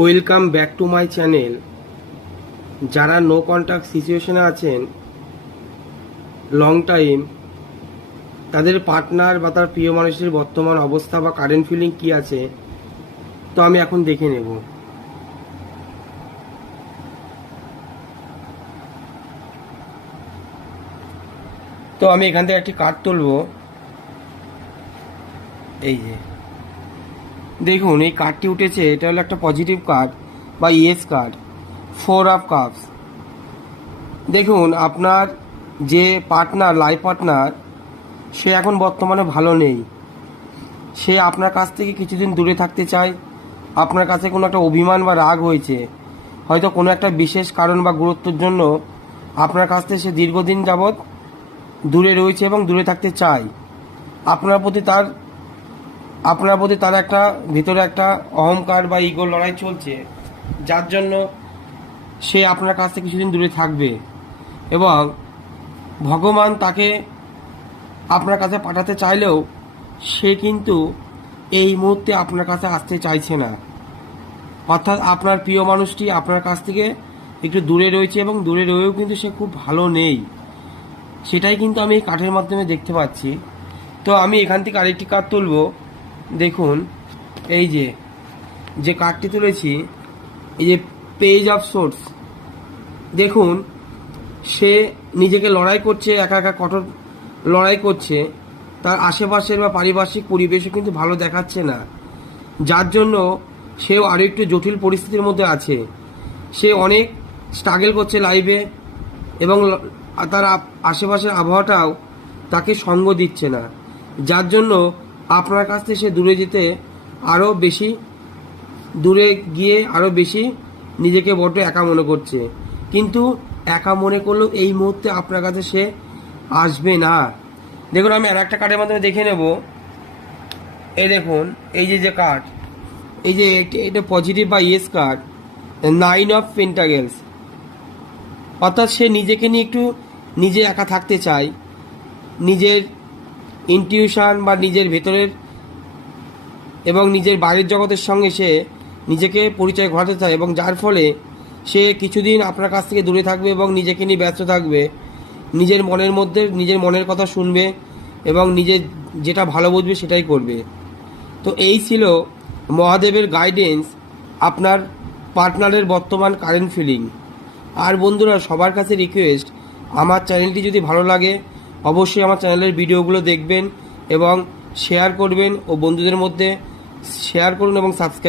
Welcome back to my channel. যারা no contact সিচুয়েশনে আছেন লং টাইম, তাদের পার্টনার বা তার প্রিয় মানুষের বর্তমান অবস্থা বা কারেন্ট ফিলিং কি আছে, তো আমি এখন দেখে নেব। তো আমি এখান থেকে একটি কার্ড তুলব। এই যে দেখুন, এই কার্ডটি উঠেছে, এটা হলো একটা পজিটিভ কার্ড বা ইয়েস কার্ড, 4 অফ কাপস। দেখুন, আপনার যে পার্টনার, লাইফ পার্টনার, সে এখন বর্তমানে ভালো নেই। সে আপনার কাছ থেকে কিছুদিন দূরে থাকতে চায়। আপনার কাছে কোনো একটা অভিমান বা রাগ হয়েছে, হয়তো কোনো একটা বিশেষ কারণ বা গুরুত্বের জন্য আপনার কাছ থেকে সে দীর্ঘদিন যাবৎ দূরে রয়েছে এবং দূরে থাকতে চায়। আপনার প্রতি তার একটা ভিতরে একটা অহংকার বা ইগোর লড়াই চলছে, যার জন্য সে আপনার কাছ থেকে কিছুদিন দূরে থাকবে এবং ভগবান তাকে আপনার কাছে পাঠাতে চাইলেও সে কিন্তু এই মুহূর্তে আপনার কাছে আসতে চাইছে না। অর্থাৎ আপনার প্রিয় মানুষটি আপনার কাছ থেকে একটু দূরে রয়েছে এবং দূরে রয়েও কিন্তু সে খুব ভালো নেই। সেটাই কিন্তু আমি এই কার্ডের মাধ্যমে দেখতে পাচ্ছি। তো আমি এখান থেকে আরেকটি কার্ড তুলব। দেখুন, এই যে কার্ডটি তুলেছি, এই যে পেজ অফ সোর্স। দেখুন, সে নিজেকে লড়াই করছে, একা একা কঠোর লড়াই করছে। তার আশেপাশের বা পারিপার্শ্বিক পরিবেশও কিন্তু ভালো দেখাচ্ছে না, যার জন্য সেও আরও একটু জটিল পরিস্থিতির মধ্যে আছে। সে অনেক স্ট্রাগল করছে লাইফে এবং তার আশেপাশের আবহাওয়াটাও তাকে সঙ্গ দিচ্ছে না, যার জন্য আপনার কাছ থেকে সে দূরে যেতে আরও বেশি দূরে গিয়ে আরও বেশি নিজেকে বড্ড একা মনে করছে। কিন্তু একা মনে করলেও এই মুহূর্তে আপনার কাছে সে আসবে না। দেখুন, আমি আর একটা কার্ডের মাধ্যমে দেখে নেব। এই দেখুন, এই যে কার্ড, এই যে এটা পজিটিভ বা ইয়েস কার্ড, 9 অফ পেন্টাকেলস। অর্থাৎ সে নিজেকে নিয়ে একটু নিজে একা থাকতে চায়, নিজের ইনটিউশন বা নিজের ভেতরের এবং নিজের বাইরের জগতের সঙ্গে সে নিজেকে পরিচয় ঘটাতে চায়, এবং যার ফলে সে কিছুদিন আপনার কাছ থেকে দূরে থাকবে এবং নিজেকে নিয়ে ব্যস্ত থাকবে, নিজের মনের মধ্যে নিজের মনের কথা শুনবে এবং নিজের যেটা ভালো বুঝবে সেটাই করবে। তো এই ছিল মহাদেবের গাইডেন্স আপনার পার্টনারের বর্তমান কারেন্ট ফিলিং। আর বন্ধুরা, সবার কাছে রিকোয়েস্ট, আমার চ্যানেলটি যদি ভালো লাগে অবশ্যই আমার চ্যানেলের ভিডিওগুলো দেখবেন এবং শেয়ার করবেন ও বন্ধুদের মধ্যে শেয়ার করুন এবং সাবস্ক্রাইব